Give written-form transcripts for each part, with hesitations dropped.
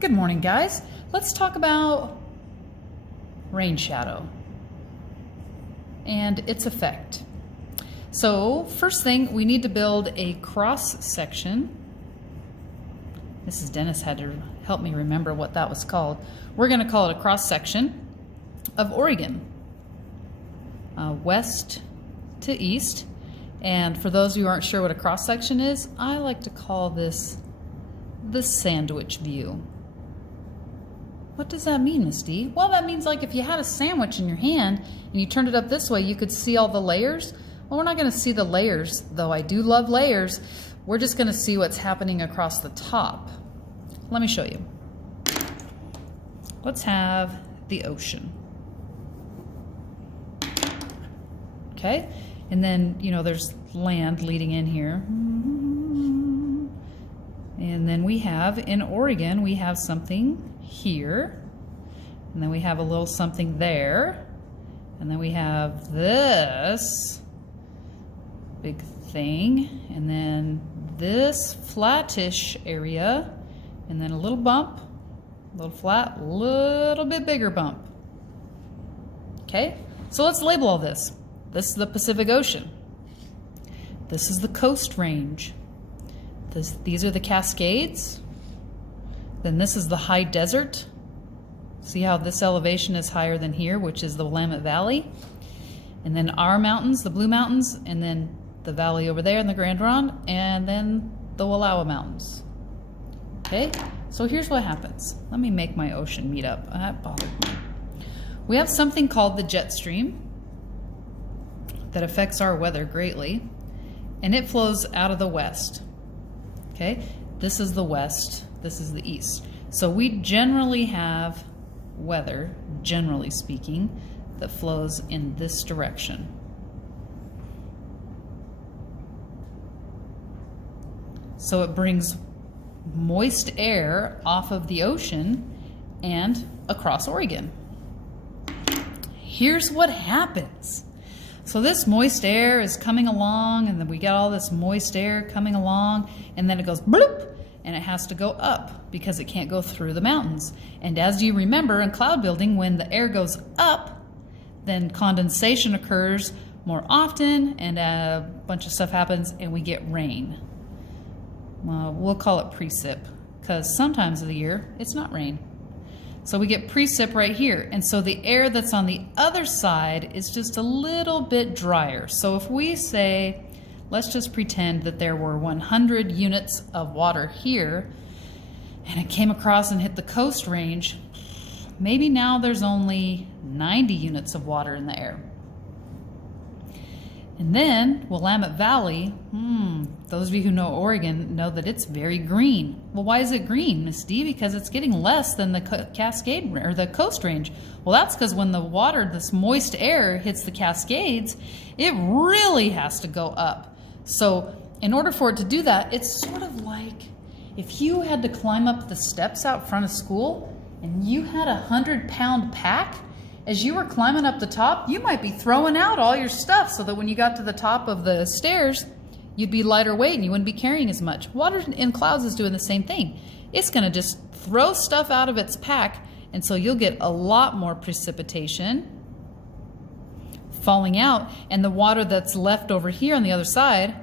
Good morning, guys. Let's talk about rain shadow and its effect. So first thing, we need to build a cross section. Mrs. Dennis had to help me remember what that was called. We're going to call it a cross section of Oregon, west to east. And for those of you who aren't sure what a cross section is, I like to call this the sandwich view. What does that mean, Miss D? Well, that means like if you had a sandwich in your hand and you turned it up this way, you could see all the layers. Well, we're not going to see the layers, though I do love layers. We're just going to see what's happening across the top. Let me show you. Let's have the ocean. Okay, and then, you know, there's land leading in here. And then we have, in Oregon, we have something here. And then we have a little something there. And then we have this big thing. And then this flattish area. And then a little bump, a little flat, a little bit bigger bump. Okay, so let's label all this. This is the Pacific Ocean. This is the Coast Range. These are the Cascades. Then this is the high desert. See how this elevation is higher than here, which is the Willamette Valley. And then our mountains, the Blue Mountains, and then the valley over there in the Grand Ronde, and then the Wallowa Mountains. Okay, so here's what happens. Let me make my ocean meet up. That bothered me. We have something called the jet stream that affects our weather greatly, and it flows out of the west. Okay, this is the west, this is the east. So we generally have weather, generally speaking, that flows in this direction. So it brings moist air off of the ocean and across Oregon. Here's what happens. So this moist air is coming along, and then we got all this moist air coming along, and then it goes bloop, and it has to go up because it can't go through the mountains. And as you remember in cloud building, when the air goes up, then condensation occurs more often, and a bunch of stuff happens, and we get rain. We'll call it precip, because sometimes of the year it's not rain. So we get precip right here, and so the air that's on the other side is just a little bit drier. So if we say, let's just pretend that there were 100 units of water here, and it came across and hit the Coast Range, maybe now there's only 90 units of water in the air. And then Willamette Valley, those of you who know Oregon know that it's very green. Well, why is it green, Miss D? Because it's getting less than the Cascade or the Coast Range. Well, that's because when the water, this moist air, hits the Cascades, it really has to go up. So in order for it to do that, it's sort of like if you had to climb up the steps out front of school and you had a 100-pound pack. As you were climbing up the top, you might be throwing out all your stuff so that when you got to the top of the stairs, you'd be lighter weight and you wouldn't be carrying as much. Water in clouds is doing the same thing. It's going to just throw stuff out of its pack, and so you'll get a lot more precipitation falling out, and the water that's left over here on the other side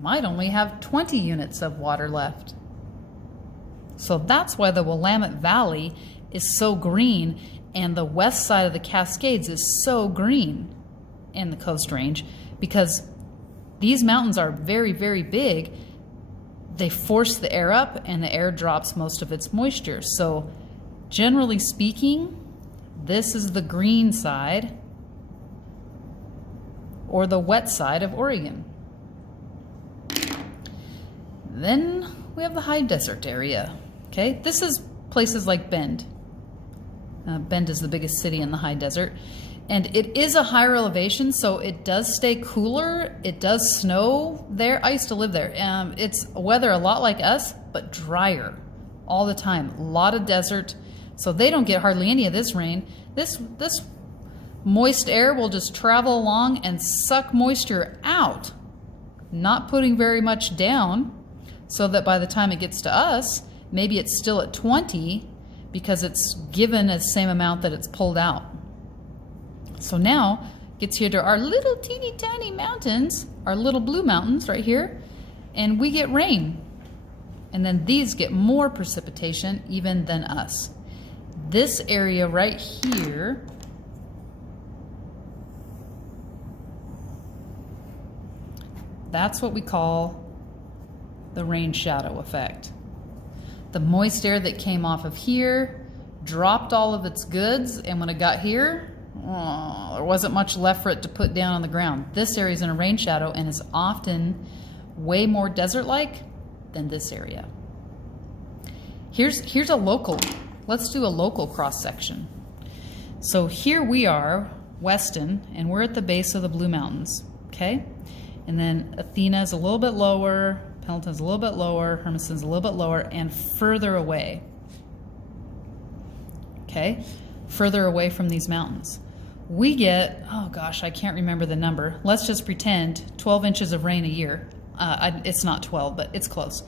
might only have 20 units of water left. So that's why the Willamette Valley is so green, and the west side of the Cascades is so green in the Coast Range, because these mountains are very, very big. They force the air up, and the air drops most of its moisture. So generally speaking, this is the green side or the wet side of Oregon. Then we have the high desert area. Okay, this is places like Bend. Bend is the biggest city in the high desert, and it is a higher elevation, so it does stay cooler. It does snow there. I used to live there. It's weather a lot like us, but drier all the time. A lot of desert, so they don't get hardly any of this rain. This moist air will just travel along and suck moisture out, not putting very much down, so that by the time it gets to us, maybe it's still at 20 because it's given the same amount that it's pulled out. So now gets here to our little teeny tiny mountains, our little blue mountains right here, and we get rain. And then these get more precipitation even than us. This area right here, that's what we call the rain shadow effect. The moist air that came off of here dropped all of its goods, and when it got here, there wasn't much left for it to put down on the ground. This area is in a rain shadow and is often way more desert-like than this area. Here's a local. Let's do a local cross-section. So here we are, Weston, and we're at the base of the Blue Mountains, okay? And then Athena is a little bit lower, Pendleton's a little bit lower, Hermiston's a little bit lower, and further away, okay? Further away from these mountains. We get, oh gosh, I can't remember the number. Let's just pretend 12 inches of rain a year. It's not 12, but it's close.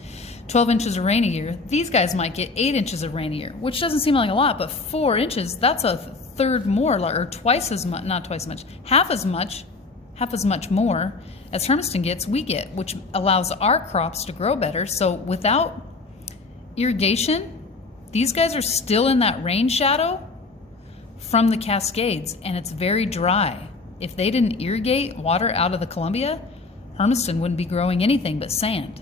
12 inches of rain a year. These guys might get 8 inches of rain a year, which doesn't seem like a lot, but 4 inches, that's a third more, or twice as much, not twice as much, half as much more as Hermiston gets, we get, which allows our crops to grow better. So without irrigation, these guys are still in that rain shadow from the Cascades, and it's very dry. If they didn't irrigate water out of the Columbia, Hermiston wouldn't be growing anything but sand.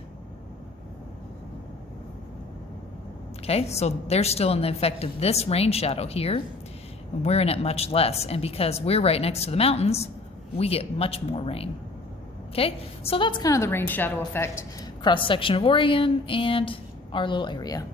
Okay, so they're still in the effect of this rain shadow here, and we're in it much less. And because we're right next to the mountains, we get much more rain. Okay, so that's kind of the rain shadow effect, cross section of Oregon and our little area.